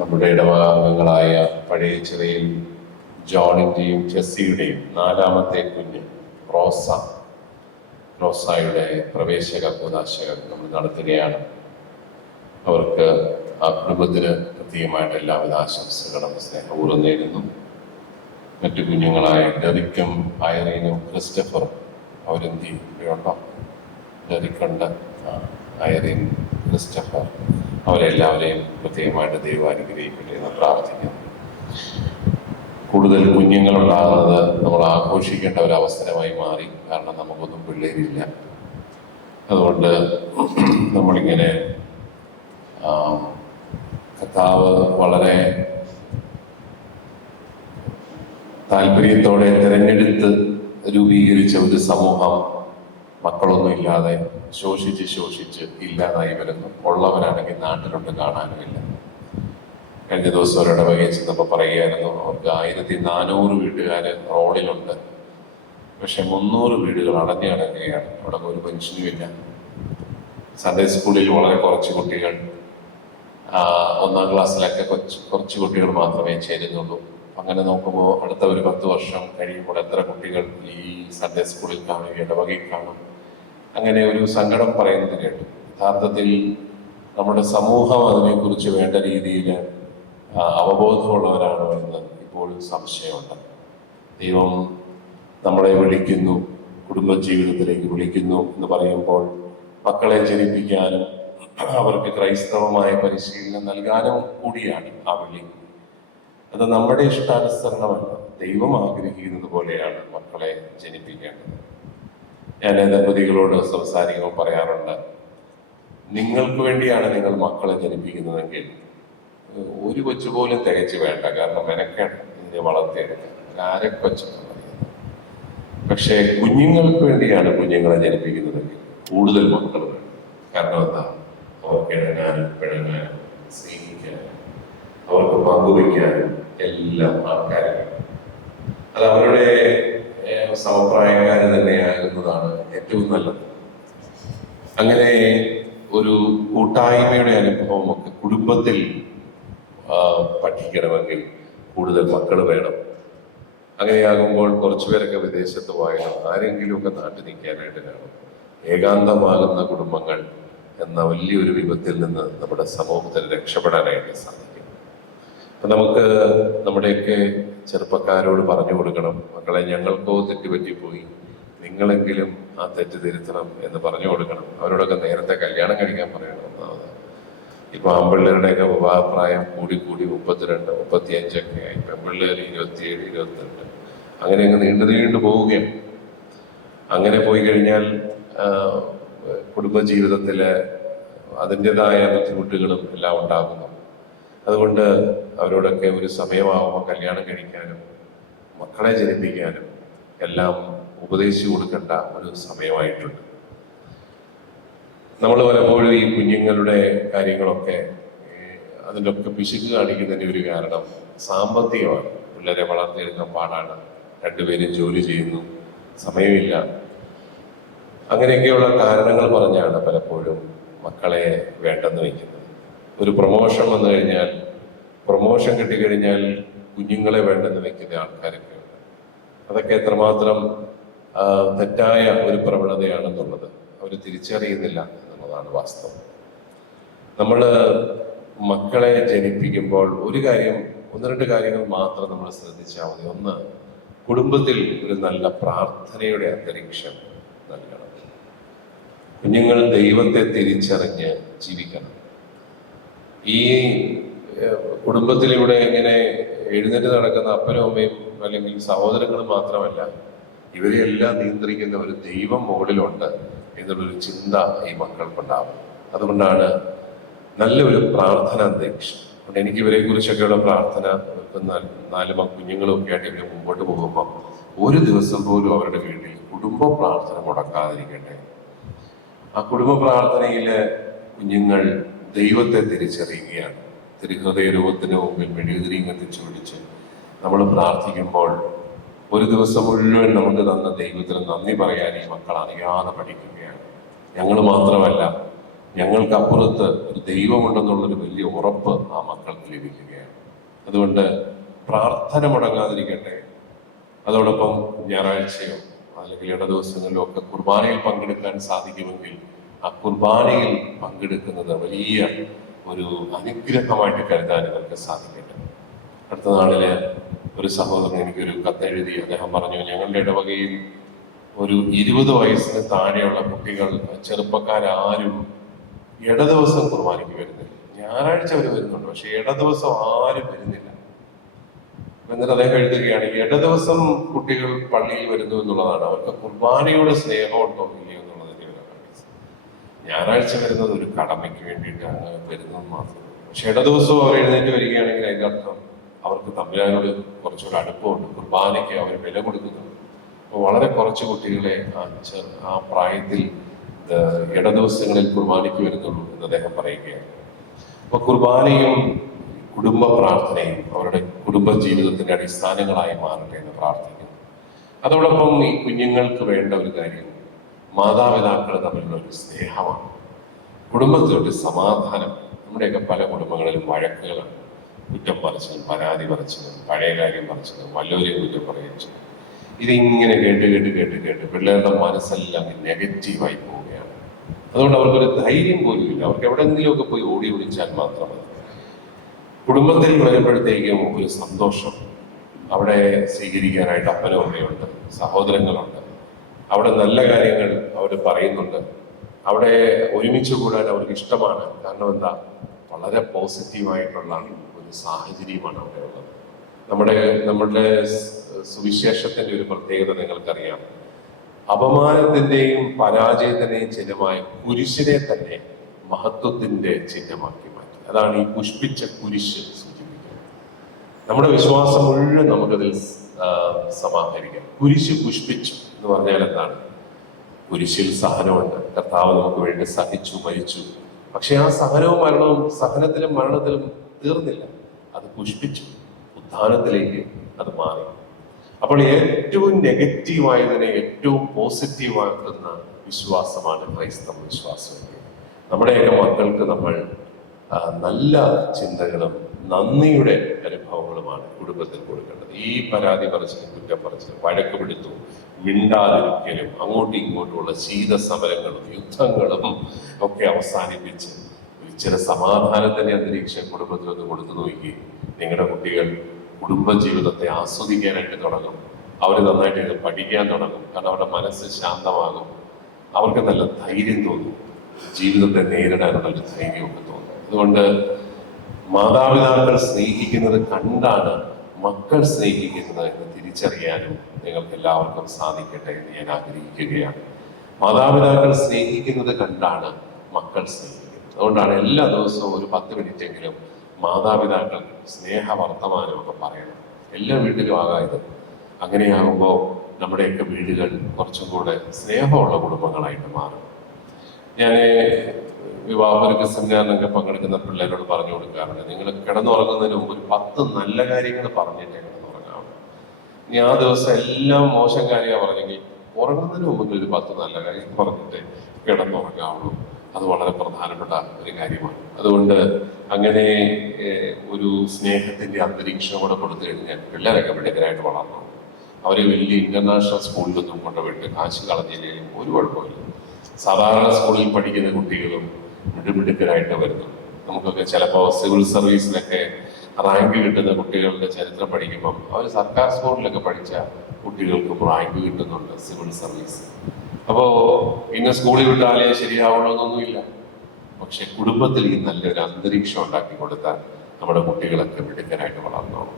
നമ്മുടെ ഇടവകാംഗങ്ങളായ പഴയ ചിറയിൽ ജോണിൻ്റെയും ചെസ്സിയുടെയും നാലാമത്തെ കുഞ്ഞ് റോസായുടെ പ്രവേശക കൂദാശകൾ നമ്മൾ നടത്തുകയാണ്. അവർക്ക് ആ കുടുംബത്തിന് പ്രത്യേകമായിട്ട് എല്ലാവിധ ആശംസകളും സ്നേഹപൂർവ്വം നേരുന്നു. മറ്റു കുഞ്ഞുങ്ങളായ ഡെറിക്കും ഐറീനും ക്രിസ്റ്റഫറും അവരെന്തി ഇവിടെയുണ്ടോ? ഡെറിക്കുണ്ട്, ഐറീൻ, ക്രിസ്റ്റഫർ, അവരെല്ലാവരെയും പ്രത്യേകമായിട്ട് ദൈവം അനുഗ്രഹിക്കട്ടെ എന്ന് പ്രാർത്ഥിക്കുന്നു. കൂടുതൽ കുഞ്ഞുങ്ങളുണ്ടാകുന്നത് നമ്മൾ ആഘോഷിക്കേണ്ട ഒരു അവസരമായി മാറി. കാരണം നമുക്കൊന്നും പിള്ളേരില്ല. അതുകൊണ്ട് നമ്മളിങ്ങനെ കർത്താവ് വളരെ താല്പര്യത്തോടെ തിരഞ്ഞെടുത്ത് രൂപീകരിച്ച ഒരു സമൂഹം മക്കളൊന്നും ഇല്ലാതെ ശോഷിച്ച് ഇല്ലാതായി വരുന്നു. ഉള്ളവരാണെങ്കിൽ നാട്ടിലുണ്ട്, കാണാനുമില്ല. കഴിഞ്ഞ ദിവസം ഒരിട വകയിൽ ചെന്നപ്പോൾ പറയുകയായിരുന്നു, അവർക്ക് 1400 വീട്ടുകാർ റോഡിലുണ്ട്, പക്ഷെ 300 വീടുകൾ അടഞ്ഞു കിടക്കുകയാണ്. അവിടെ ഒരു മനുഷ്യനുമില്ല. സൺഡേ സ്കൂളിൽ വളരെ കുറച്ച് കുട്ടികൾ, 1ാം ക്ലാസ്സിലൊക്കെ കുറച്ച് കുട്ടികൾ മാത്രമേ ചേരുന്നുള്ളൂ. അങ്ങനെ നോക്കുമ്പോൾ അടുത്ത ഒരു 10 വർഷം കഴിയുമ്പോൾ എത്ര കുട്ടികൾ ഈ സൺഡേ സ്കൂളിൽ കാണും, ഇടവകയിൽ കാണും? അങ്ങനെ ഒരു സങ്കടം പറയുന്നത് കേട്ടു. യഥാർത്ഥത്തിൽ നമ്മുടെ സമൂഹം അതിനെക്കുറിച്ച് വേണ്ട രീതിയിൽ അവബോധമുള്ളവരാണോ എന്ന് ഇപ്പോഴും സംശയമുണ്ട്. ദൈവം നമ്മളെ വിളിക്കുന്നു, കുടുംബജീവിതത്തിലേക്ക് വിളിക്കുന്നു എന്ന് പറയുമ്പോൾ മക്കളെ ജനിപ്പിക്കാനും അവർക്ക് ക്രൈസ്തവമായ പരിശീലനം നൽകാനും കൂടിയാണ് ആ വിളി. അത് നമ്മുടെ ഇഷ്ടാനുസരണമല്ല, ദൈവം ആഗ്രഹിക്കുന്നത് പോലെയാണ് മക്കളെ ജനിപ്പിക്കേണ്ടത്. ഞാൻ ദമ്പതികളോട് സംസാരിക്കുമ്പോൾ പറയാറുണ്ട്, നിങ്ങൾക്ക് വേണ്ടിയാണ് നിങ്ങൾ മക്കളെ ജനിപ്പിക്കുന്നതെങ്കിൽ ഒരു കൊച്ചു പോലും തികച്ചു വേണ്ട. കാരണം മെനക്കേണ്ട ഇതിനെ വളർത്തിയെടുക്കാൻ ആരെക്കൊച്ചു. പക്ഷേ കുഞ്ഞുങ്ങൾക്ക് വേണ്ടിയാണ് കുഞ്ഞുങ്ങളെ ജനിപ്പിക്കുന്നതെങ്കിൽ കൂടുതൽ മക്കൾ വേണം. കാരണം എന്താ? അവർക്ക് ഇണങ്ങാനും പിണങ്ങാനും സ്നേഹിക്കാനും അവർക്ക് പങ്കുവയ്ക്കാനും എല്ലാം ആൾക്കാരും. അത് അവരുടെ സമപ്രായക്കാർ തന്നെയാകുന്നതാണ് ഏറ്റവും നല്ലത്. അങ്ങനെ ഒരു കൂട്ടായ്മയുടെ അനുഭവമൊക്കെ കുടുംബത്തിൽ പഠിക്കണമെങ്കിൽ കൂടുതൽ മക്കൾ വേണം. അങ്ങനെയാകുമ്പോൾ കുറച്ചുപേരൊക്കെ വിദേശത്ത് പോയാലും ആരെങ്കിലുമൊക്കെ നാട്ടിൽ നിൽക്കാനായിട്ട് കാണും. ഏകാന്തമാകുന്ന കുടുംബങ്ങൾ എന്ന വലിയൊരു വിപത്തിൽ നിന്ന് നമ്മുടെ സമൂഹത്തിന് രക്ഷപ്പെടാനായിട്ട് സാധിക്കും. അപ്പം നമുക്ക് നമ്മുടെയൊക്കെ ചെറുപ്പക്കാരോട് പറഞ്ഞു കൊടുക്കണം, മക്കളെ, ഞങ്ങൾക്കോ തെറ്റുപറ്റിപ്പോയി, നിങ്ങളെങ്കിലും ആ തെറ്റ് തിരുത്തണം എന്ന് പറഞ്ഞു കൊടുക്കണം. അവരോടൊക്കെ നേരത്തെ കല്യാണം കഴിക്കാൻ പറയണം. ഒന്നാമത് ഇപ്പൊ ആൺപിള്ളേരുടെയൊക്കെ വിവാഹപ്രായം കൂടി 32, 35 ആയി. പെൺപിള്ളേർ 27, 22, അങ്ങനെ അങ്ങ് നീണ്ടു പോവുകയാണ്. അങ്ങനെ പോയി കഴിഞ്ഞാൽ കുടുംബജീവിതത്തില് അതിൻ്റെതായ ബുദ്ധിമുട്ടുകളും എല്ലാം ഉണ്ടാകുന്നു. അതുകൊണ്ട് അവരോടൊക്കെ ഒരു സമയമാകുമ്പോൾ കല്യാണം കഴിക്കാനും മക്കളെ ജനിപ്പിക്കാനും എല്ലാം ഉപദേശിച്ചു കൊടുക്കേണ്ട ഒരു സമയമായിട്ടുണ്ട്. നമ്മൾ പലപ്പോഴും ഈ കുഞ്ഞുങ്ങളുടെ കാര്യങ്ങളൊക്കെ അതിൻ്റെ ഒക്കെ പിശുക്ക് കാണിക്കുന്നതിൻ്റെ ഒരു കാരണം സാമ്പത്തികമാണ്. പിള്ളേരെ വളർത്തിയെടുക്കാൻ പാടാണ്, രണ്ടുപേരും ജോലി ചെയ്യുന്നു, സമയമില്ല, അങ്ങനെയൊക്കെയുള്ള കാരണങ്ങൾ പറഞ്ഞാണ് പലപ്പോഴും മക്കളെ വേണ്ടെന്ന് വയ്ക്കുന്നത്. ഒരു പ്രൊമോഷൻ വന്നു കഴിഞ്ഞാൽ, പ്രൊമോഷൻ കിട്ടിക്കഴിഞ്ഞാൽ കുഞ്ഞുങ്ങളെ വേണ്ടെന്ന് വയ്ക്കുന്ന ആൾക്കാരൊക്കെ ഉണ്ട്. അതൊക്കെ എത്രമാത്രം തെറ്റായ ഒരു പ്രവണതയാണെന്നുള്ളത് അവർ തിരിച്ചറിയുന്നില്ല എന്നുള്ളതാണ് വാസ്തവം. നമ്മൾ മക്കളെ ജനിപ്പിക്കുമ്പോൾ ഒന്ന് രണ്ട് കാര്യങ്ങൾ മാത്രം നമ്മൾ ശ്രദ്ധിച്ചാൽ മതി. ഒന്ന്, കുടുംബത്തിൽ ഒരു നല്ല പ്രാർത്ഥനയുടെ അന്തരീക്ഷം നൽകണം. കുഞ്ഞുങ്ങൾ ദൈവത്തെ തിരിച്ചറിഞ്ഞ് ജീവിക്കണം. ഈ കുടുംബത്തിലൂടെ ഇങ്ങനെ എഴുന്നേറ്റ് നടക്കുന്ന അപ്പനും അമ്മയും അല്ലെങ്കിൽ സഹോദരങ്ങളും മാത്രമല്ല, ഇവരെ എല്ലാം നിയന്ത്രിക്കുന്ന ഒരു ദൈവം മുകളിലുണ്ട് എന്നുള്ളൊരു ചിന്ത ഈ മക്കൾക്കുണ്ടാവും. അതുകൊണ്ടാണ് നല്ലൊരു പ്രാർത്ഥന അന്തരീക്ഷം. അതുകൊണ്ട് എനിക്ക് ഇവരെ കുറിച്ചൊക്കെയുള്ള പ്രാർത്ഥന വെക്കുന്ന 4 കുഞ്ഞുങ്ങളും ഒക്കെ ആയിട്ട് ഇവരെ മുമ്പോട്ട് പോകുമ്പോൾ ഒരു ദിവസം പോലും അവരുടെ വീട്ടിൽ കുടുംബ പ്രാർത്ഥന മുടക്കാതിരിക്കട്ടെ. ആ കുടുംബ പ്രാർത്ഥനയിൽ കുഞ്ഞുങ്ങൾ ദൈവത്തെ തിരിച്ചറിയുകയാണ്. തിരുഹൃദയ രൂപത്തിന് മുമ്പിൽ മെഴുകുതിരി കത്തിച്ചു പിടിച്ച് നമ്മൾ പ്രാർത്ഥിക്കുമ്പോൾ ഒരു ദിവസം മുഴുവൻ നമുക്ക് തന്ന ദൈവത്തിന് നന്ദി പറയാൻ ഈ മക്കൾ അറിയാതെ പഠിക്കുകയാണ്. ഞങ്ങൾ മാത്രമല്ല, ഞങ്ങൾക്കപ്പുറത്ത് ഒരു ദൈവമുണ്ടെന്നുള്ളൊരു വലിയ ഉറപ്പ് ആ മക്കൾക്ക് ലഭിക്കുകയാണ്. അതുകൊണ്ട് പ്രാർത്ഥന മുടങ്ങാതിരിക്കട്ടെ. അതോടൊപ്പം ഞായറാഴ്ചയോ അല്ലെങ്കിൽ ഇടദിവസങ്ങളിലോ ഒക്കെ കുർബാനയിൽ പങ്കെടുക്കാൻ സാധിക്കുമെങ്കിൽ ആ കുർബാനയിൽ പങ്കെടുക്കുന്നത് വലിയ ഒരു അനുഗ്രഹമായിട്ട് കരുതാൻ ഇവർക്ക് സാധിക്കട്ടെ. അടുത്ത നാളില് ഒരു സഹോദരൻ എനിക്കൊരു കത്തെഴുതി. അദ്ദേഹം പറഞ്ഞു, ഞങ്ങളുടെ ഇടവകയിൽ ഒരു 20 വയസ്സിന് താഴെയുള്ള കുട്ടികൾ, ചെറുപ്പക്കാരും ഇടദിവസം കുർബാനയ്ക്ക് വരുന്നില്ല. ഞായറാഴ്ച അവർ വരുന്നുണ്ട്, പക്ഷെ ഇടദിവസം ആരും വരുന്നില്ല. എന്നിട്ട് അദ്ദേഹം എഴുതുകയാണ്, ഇടദിവസം കുട്ടികൾ പള്ളിയിൽ വരുന്നു എന്നുള്ളതാണ്, അവർക്ക് കുർബാനയോട് സ്നേഹമുണ്ടോ ഇല്ലയോ എന്നുള്ളതിന്റെ ഒരു ഞായറാഴ്ച വരുന്നത് ഒരു കടമയ്ക്ക് വേണ്ടിയിട്ട് അങ്ങനെ വരുന്നത് മാത്രം. പക്ഷെ ഇടദിവസവും അവർ എഴുന്നേറ്റ് വരികയാണെങ്കിൽ അതിന്റെ അർത്ഥം അവർക്ക് തമ്പുരാനോട് കുറച്ചുകൂടെ അടുപ്പമുണ്ട്, കുർബാനയ്ക്ക് അവർ വില കൊടുക്കുന്നുണ്ട്. അപ്പോൾ വളരെ കുറച്ച് കുട്ടികളെ ആ പ്രായത്തിൽ ഇടദിവസങ്ങളിൽ കുർബാനയ്ക്ക് വരുന്നുള്ളൂ എന്ന് അദ്ദേഹം പറയുകയാണ്. അപ്പൊ കുർബാനയും കുടുംബ പ്രാർത്ഥനയും അവരുടെ കുടുംബ ജീവിതത്തിന്റെ അടിസ്ഥാനങ്ങളായി മാറട്ടെ എന്ന് പ്രാർത്ഥിക്കുന്നു. അതോടൊപ്പം ഈ കുഞ്ഞുങ്ങൾക്ക് വേണ്ട ഒരു കാര്യം മാതാപിതാക്കൾ തമ്മിലുള്ള ഒരു സ്നേഹമാണ്, കുടുംബത്തിലൊരു സമാധാനം. നമ്മുടെയൊക്കെ പല കുടുംബങ്ങളിലും വഴക്കുകളാണ്, കുറ്റം പറച്ചതും പരാതി പറച്ചതും പഴയ കാര്യം പറച്ചതും വല്ലവരെയും കുറ്റം പറയുകയും. ഇതിങ്ങനെ കേട്ട് പിള്ളേരുടെ മനസ്സെല്ലാം നെഗറ്റീവായി പോവുകയാണ്. അതുകൊണ്ട് അവർക്കൊരു ധൈര്യം പോലും ഇല്ല. അവർക്ക് എവിടെയെങ്കിലുമൊക്കെ പോയി ഓടി ഒളിച്ചാൽ മാത്രം മതി. കുടുംബത്തിൽ വരുമ്പോഴത്തേക്കും ഒരു സന്തോഷം, അവിടെ സ്വീകരിക്കാനായിട്ട് അപ്പനും അമ്മയുണ്ട്, സഹോദരങ്ങളുണ്ട്, അവിടെ നല്ല കാര്യങ്ങൾ അവർ പറയുന്നുണ്ട്, അവിടെ ഒരുമിച്ച് കൂടാൻ അവർക്ക് ഇഷ്ടമാണ്. കാരണം എന്താ, വളരെ പോസിറ്റീവായിട്ടുള്ള ഒരു സാഹചര്യമാണ് അവിടെ ഉള്ളത്. നമ്മുടെ സുവിശേഷത്തിന്റെ ഒരു പ്രത്യേകത നിങ്ങൾക്കറിയാം. അപമാനത്തിന്റെയും പരാജയത്തിന്റെയും ചിഹ്നമായ കുരിശിനെ തന്നെ മഹത്വത്തിന്റെ ചിഹ്നമാക്കി മാറ്റി. അതാണ് ഈ പുഷ്പിച്ച കുരിശ് സൂചിപ്പിക്കുന്നത്. നമ്മുടെ വിശ്വാസം മുഴുവൻ നമുക്കതിൽ സമാഹരിക്കാം. കുരിശ് പുഷ്പിച്ചു എന്ന് പറഞ്ഞാൽ എന്താണ്? കുരിശിൽ സഹനമുണ്ട്. കർത്താവ് നമുക്ക് വേണ്ടി സഹിച്ചു, മരിച്ചു. പക്ഷെ ആ സഹനവും മരണവും, സഹനത്തിലും മരണത്തിലും തീർന്നില്ല, അത് പുഷ്പിച്ചു, ഉത്ഥാനത്തിലേക്ക് അത് മാറി. അപ്പോൾ ഏറ്റവും നെഗറ്റീവായതിനെ ഏറ്റവും പോസിറ്റീവാക്കുന്ന വിശ്വാസമാണ് ക്രൈസ്തവ വിശ്വാസം. നമ്മുടെയൊക്കെ മക്കൾക്ക് നമ്മൾ നല്ല ചിന്തകളും നന്ദിയുടെ അനുഭവങ്ങളുമാണ് കുടുംബത്തിൽ കൊടുക്കേണ്ടത്. ഈ പരാതി പറച്ചിലും കുറ്റം പറച്ചിലും വഴക്ക് പിടുത്തു മിണ്ടാതിരിക്കലും അങ്ങോട്ടും ഇങ്ങോട്ടുമുള്ള ശീതസമരങ്ങളും യുദ്ധങ്ങളും ഒക്കെ അവസാനിപ്പിച്ച് ചില സമാധാനത്തിന്റെ അന്തരീക്ഷം കുടുംബത്തിലൊന്ന് കൊടുത്തു നോക്കി. നിങ്ങളുടെ കുട്ടികൾ കുടുംബജീവിതത്തെ ആസ്വദിക്കാനായിട്ട് തുടങ്ങും. അവർ നന്നായിട്ട് ഇത് പഠിക്കാൻ തുടങ്ങും. കാരണം അവരുടെ മനസ്സ് ശാന്തമാകും, അവർക്ക് നല്ല ധൈര്യം തോന്നും, ജീവിതത്തെ നേരിടാനുള്ള ഒരു ധൈര്യമൊക്കെ തോന്നും. അതുകൊണ്ട് മാതാപിതാക്കൾ സ്നേഹിക്കുന്നത് കണ്ടാണ് മക്കൾ സ്നേഹിക്കുന്നത് എന്ന് തിരിച്ചറിയാനും നിങ്ങൾക്ക് എല്ലാവർക്കും സാധിക്കട്ടെ എന്ന് ഞാൻ ആഗ്രഹിക്കുകയാണ്. മാതാപിതാക്കൾ സ്നേഹിക്കുന്നത് കണ്ടാണ് മക്കൾ സ്നേഹിക്കുന്നത്. അതുകൊണ്ടാണ് എല്ലാ ദിവസവും ഒരു 10 മിനിറ്റെങ്കിലും മാതാപിതാക്കൾ സ്നേഹവർത്തമാനമൊക്കെ പറയണം. എല്ലാ വീട്ടിലും ആകാം ഇത്. അങ്ങനെയാകുമ്പോൾ നമ്മുടെയൊക്കെ വീടുകൾ കുറച്ചും കൂടെ സ്നേഹമുള്ള കുടുംബങ്ങളായിട്ട് മാറും. ഞാൻ വിവാഹ സെമിനാറിനൊക്കെ പങ്കെടുക്കുന്ന പിള്ളേരോട് പറഞ്ഞു കൊടുക്കാറുണ്ട്, നിങ്ങൾ കിടന്നുറങ്ങുന്നതിന് മുമ്പ് ഒരു 10 നല്ല കാര്യങ്ങൾ പറഞ്ഞിട്ടേ കിടന്നുറങ്ങാവുള്ളൂ. ഇനി ആ ദിവസം എല്ലാം മോശം കാര്യമാണ് പറഞ്ഞെങ്കിൽ ഉറങ്ങുന്നതിന് മുമ്പ് ഒരു 10 നല്ല കാര്യം പറഞ്ഞിട്ടേ കിടന്നുറങ്ങാവുള്ളൂ. അത് വളരെ പ്രധാനപ്പെട്ട ഒരു കാര്യമാണ്. അതുകൊണ്ട് അങ്ങനെ ഒരു സ്നേഹത്തിന്റെ അന്തരീക്ഷം കൂടെ കൊടുത്തു കഴിഞ്ഞാൽ പിള്ളേരൊക്കെ മിടുക്കരായിട്ട് വളർന്നു. അവരെ വലിയ ഇന്റർനാഷണൽ സ്കൂളിലൊന്നും കൊണ്ടുപോയിട്ട് കാശ് കളഞ്ഞില്ലെങ്കിലും ഒരു കുഴപ്പമില്ല. സാധാരണ സ്കൂളിൽ പഠിക്കുന്ന കുട്ടികളും മിടുമിടുക്കരായിട്ട് വരുന്നു. നമുക്കൊക്കെ ചിലപ്പോൾ സിവിൽ സർവീസിലൊക്കെ റാങ്ക് കിട്ടുന്ന കുട്ടികളുടെ ചരിത്രം പഠിക്കുമ്പം അവർ സർക്കാർ സ്കൂളിലൊക്കെ പഠിച്ച കുട്ടികൾക്കും റാങ്ക് കിട്ടുന്നുണ്ട് സിവിൽ സർവീസ്. അപ്പോ ഇന്ന് സ്കൂളിൽ വിട്ടാലേ ശരിയാവണമെന്നൊന്നുമില്ല. പക്ഷെ കുടുംബത്തിൽ ഈ നല്ലൊരു അന്തരീക്ഷം ഉണ്ടാക്കി കൊടുത്താൽ നമ്മുടെ കുട്ടികളൊക്കെ മിടുക്കരായിട്ട് വളർന്നോളും.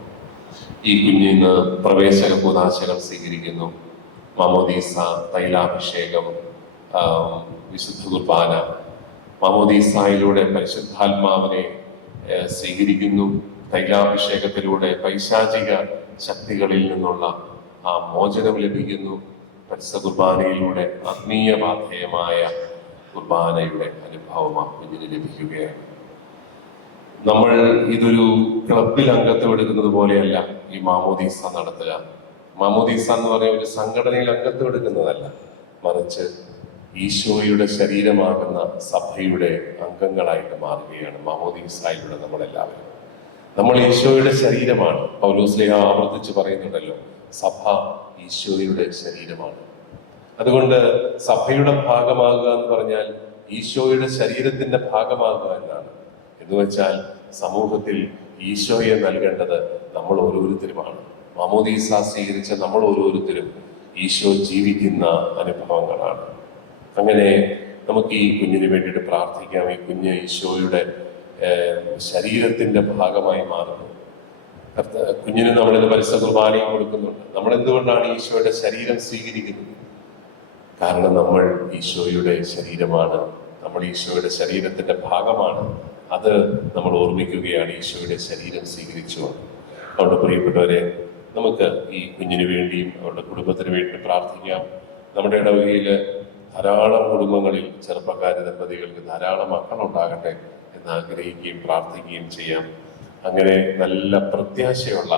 ഈ കുഞ്ഞിന്ന് പ്രവേശക കൂദാശകൾ സ്വീകരിക്കുന്നു, മാമോദീസ, തൈലാഭിഷേകം, വിശുദ്ധ കുർബാന. മാമോദീസായിലൂടെ പരിശുദ്ധാത്മാവിനെ സ്വീകരിക്കുന്നു. തൈലാഭിഷേകത്തിലൂടെ പൈശാചിക ശക്തികളിൽ നിന്നുള്ള ആ മോചനം ലഭിക്കുന്നു. പരിശുദ്ധ കുർബാനയിലൂടെ ആത്മീയ പാഥേയമായ കുർബാനയുടെ അനുഭവം ആ കുഞ്ഞിന് ലഭിക്കുകയാണ്. നമ്മൾ ഇതൊരു ക്ലബിൽ അംഗത്വം എടുക്കുന്നത് പോലെയല്ല ഈ മാമോദീസ നടത്തുക. മാമോദീസ എന്ന് പറയുന്ന ഒരു സംഘടനയിൽ അംഗത്വം എടുക്കുന്നതല്ല, മറിച്ച് ഈശോയുടെ ശരീരമാകുന്ന സഭയുടെ അംഗങ്ങളായിട്ട് മാറുകയാണ് മാമോദീസായിലൂടെ നമ്മളെല്ലാവരും. നമ്മൾ ഈശോയുടെ ശരീരമാണ്. പൗലോസ്ലീഹ ആവർത്തിച്ച് പറയുന്നുണ്ടല്ലോ, സഭ ഈശോയുടെ ശരീരമാണ്. അതുകൊണ്ട് സഭയുടെ ഭാഗമാകുക എന്ന് പറഞ്ഞാൽ ഈശോയുടെ ശരീരത്തിന്റെ ഭാഗമാകുക എന്നാണ്. എന്ന് വെച്ചാൽ സമൂഹത്തിൽ ഈശോയെ നൽകേണ്ടത് നമ്മൾ ഓരോരുത്തരുമാണ്. മാമോദീസ സ്വീകരിച്ച നമ്മൾ ഓരോരുത്തരും ഈശോ ജീവിക്കുന്ന അനുഭവങ്ങളാണ്. അങ്ങനെ നമുക്ക് ഈ കുഞ്ഞിന് വേണ്ടിയിട്ട് പ്രാർത്ഥിക്കാം. ഈ കുഞ്ഞ് ഈശോയുടെ ശരീരത്തിന്റെ ഭാഗമായി മാറുന്നു. കുഞ്ഞിന് നമ്മളിന്ന് പരിശുദ്ധ കുർബാനയും കൊടുക്കുന്നുണ്ട്. നമ്മൾ എന്തുകൊണ്ടാണ് ഈശോയുടെ ശരീരം സ്വീകരിക്കുന്നത്? കാരണം നമ്മൾ ഈശോയുടെ ശരീരമാണ്, നമ്മൾ ഈശോയുടെ ശരീരത്തിന്റെ ഭാഗമാണ്. അത് നമ്മൾ ഓർമ്മിക്കുകയാണ് ഈശോയുടെ ശരീരം സ്വീകരിച്ചു. അതുകൊണ്ട് പ്രിയപ്പെട്ടവരെ, നമുക്ക് ഈ കുഞ്ഞിന് വേണ്ടിയും അവരുടെ കുടുംബത്തിന് വേണ്ടി പ്രാർത്ഥിക്കാം. നമ്മുടെ ഇടവകയിൽ ധാരാളം കുടുംബങ്ങളിൽ ചെറുപ്പക്കാരി ദമ്പതികൾക്ക് ധാരാളം മക്കളുണ്ടാകട്ടെ എന്ന് ആഗ്രഹിക്കുകയും പ്രാർത്ഥിക്കുകയും ചെയ്യാം. അങ്ങനെ നല്ല പ്രത്യാശയുള്ള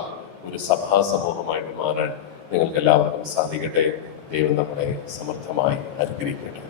ഒരു സഭാ സമൂഹമായിട്ട് മാറാൻ നിങ്ങൾക്ക് എല്ലാവർക്കും സാധിക്കട്ടെ. ദൈവം നമ്മളെ സമർത്ഥമായി അനുഗ്രഹിക്കട്ടെ.